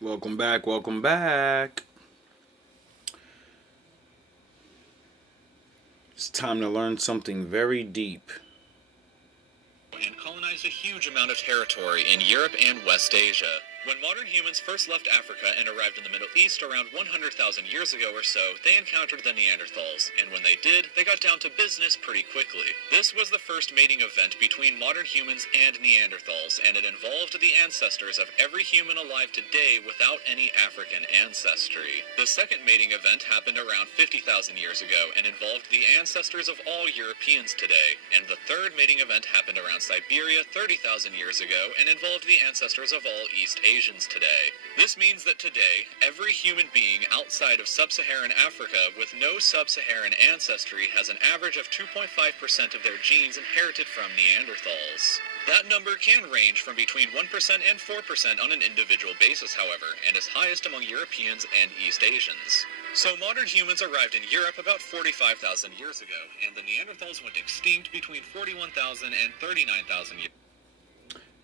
Welcome back, welcome back. It's time to learn something very deep. And colonized a huge amount of territory in Europe and West Asia. When modern humans first left Africa and arrived in the Middle East around 100,000 years ago or so, they encountered the Neanderthals, and when they did, they got down to business pretty quickly. This was the first mating event between modern humans and Neanderthals, and it involved the ancestors of every human alive today without any African ancestry. The second mating event happened around 50,000 years ago and involved the ancestors of all Europeans today, and the third mating event happened around Siberia 30,000 years ago and involved the ancestors of all East Asians today. This means that today, every human being outside of sub-Saharan Africa with no sub-Saharan ancestry has an average of 2.5% of their genes inherited from Neanderthals. That number can range from between 1% and 4% on an individual basis, however, and is highest among Europeans and East Asians. So modern humans arrived in Europe about 45,000 years ago, and the Neanderthals went extinct between 41,000 and 39,000 years.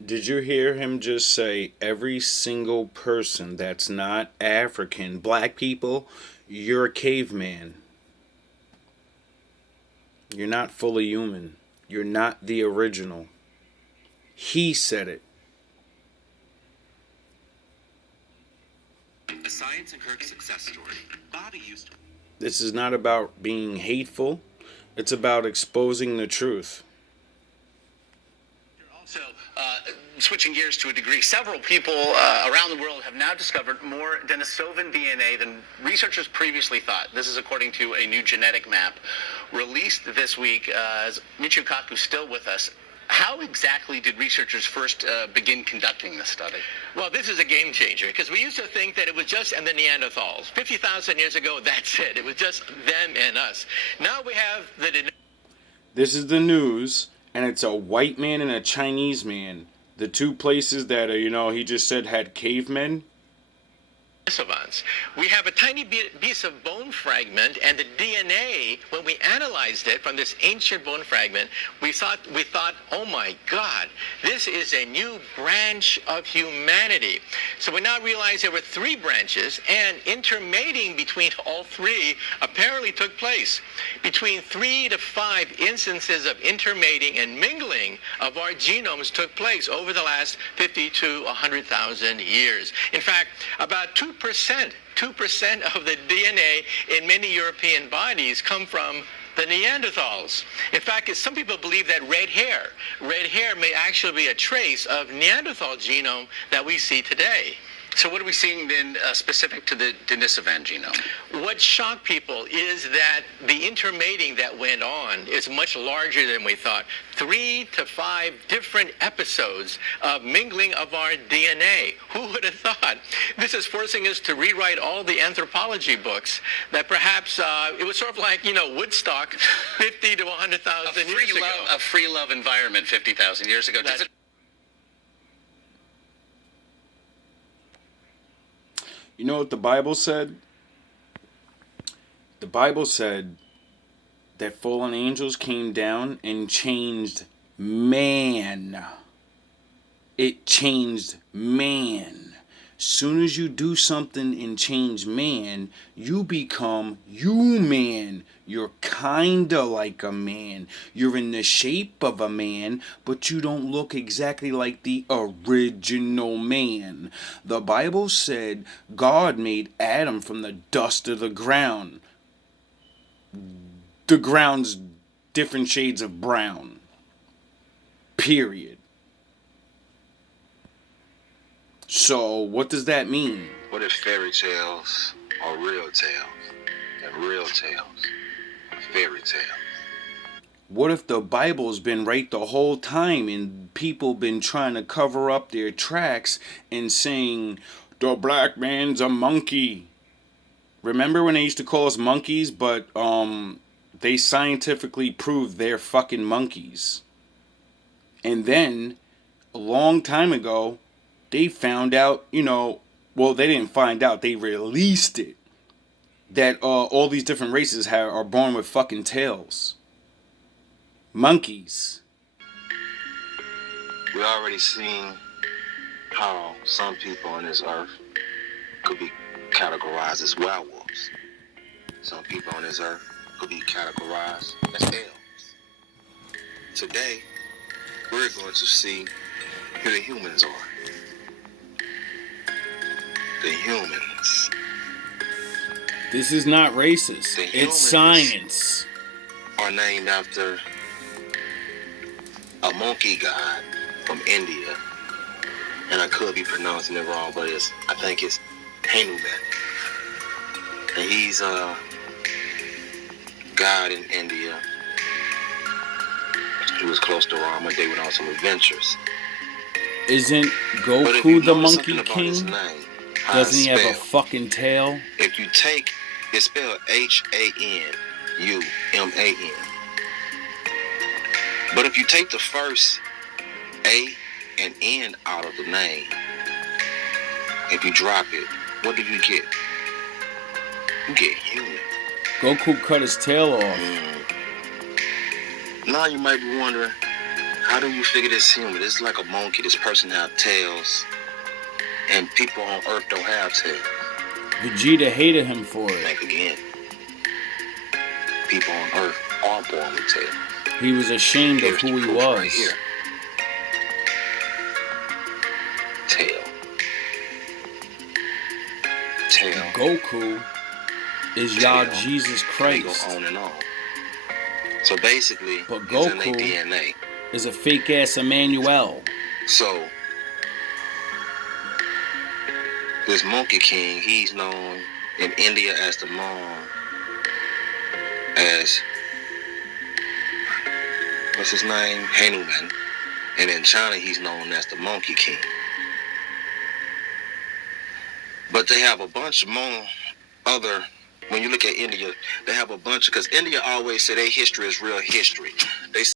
Did you hear him just say every single person that's not African, black people, you're a caveman. You're not fully human. You're not the original. He said it. A Science and Kirk success story. Bobby used to. This is not about being hateful. It's about exposing the truth. Also, switching gears to a degree, several people around the world have now discovered more Denisovan DNA than researchers previously thought. This is according to a new genetic map released this week. As Michio Kaku's still with us, how exactly did researchers first begin conducting this study? Well, this is a game changer because we used to think that it was just and the Neanderthals. 50,000 years ago, that's it. It was just them and us. Now we have the... This is the news, and it's a white man and a Chinese man. The two places that, he just said had cavemen. Denisovans. We have a tiny piece of bone fragment, and the DNA, when we analyzed it from this ancient bone fragment, we thought, oh my God, this is a new branch of humanity. So we now realize there were three branches, and intermating between all three apparently took place. Between 3 to 5 instances of intermating and mingling of our genomes took place over the last 50 to 100,000 years. In fact, about 2% of the DNA in many European bodies come from the Neanderthals. In fact, some people believe that red hair may actually be a trace of Neanderthal genome that we see today. So what are we seeing then specific to the Denisovan genome? What shocked people is that the intermating that went on is much larger than we thought. 3 to 5 different episodes of mingling of our DNA. Who would have thought? This is forcing us to rewrite all the anthropology books that perhaps it was sort of like, Woodstock 50 to 100,000 years ago. A free love environment 50,000 years ago. You know what the Bible said? The Bible said that fallen angels came down and changed man. It changed man. Soon as you do something and change man, you become human. You're kinda like a man. You're in the shape of a man, but you don't look exactly like the original man. The Bible said God made Adam from the dust of the ground. The ground's different shades of brown. Period. So, what does that mean? What if fairy tales are real tales, and real tales are fairy tales? What if the Bible's been right the whole time and people been trying to cover up their tracks and saying, the black man's a monkey? Remember when they used to call us monkeys, but they scientifically proved they're fucking monkeys. And then, a long time ago, they found out, well, they didn't find out, they released it, that all these different races are born with fucking tails. Monkeys. We already seen how some people on this earth could be categorized as werewolves. Some people on this earth could be categorized as elves. Today, we're going to see who the humans are. The humans. This is not racist. The It's humans science. are named after a monkey god from India. And I could be pronouncing it wrong, but I think it's Hanuman. And he's a god in India. He was close to Rama. They went on some adventures. Isn't But if you Goku the know Monkey something about his King? name, how Doesn't it's he have a spelled, fucking tail? if you take, it's spelled Hanuman. But if you take the first A and N out of the name, if you drop it, what do you get? You get human. Goku cut his tail off. Now you might be wondering, how do you figure this human? It's like a monkey. This person have tails, and people on Earth don't have tails. Vegeta hated him for it. Think again. People on Earth are born with tails. He was ashamed of Here's who the he proof was. right here. Tail. Tail. Goku is Yah Tail. Jesus They go Christ. on and on. So basically, But it's in their Goku- DNA. Is a fake ass Emmanuel. So this Monkey King, he's known in India as the Mon, as what's his name? Hanuman. And in China, he's known as the Monkey King. But they have a bunch of more other. When you look at India, they have a bunch, because India always say their history is real history. They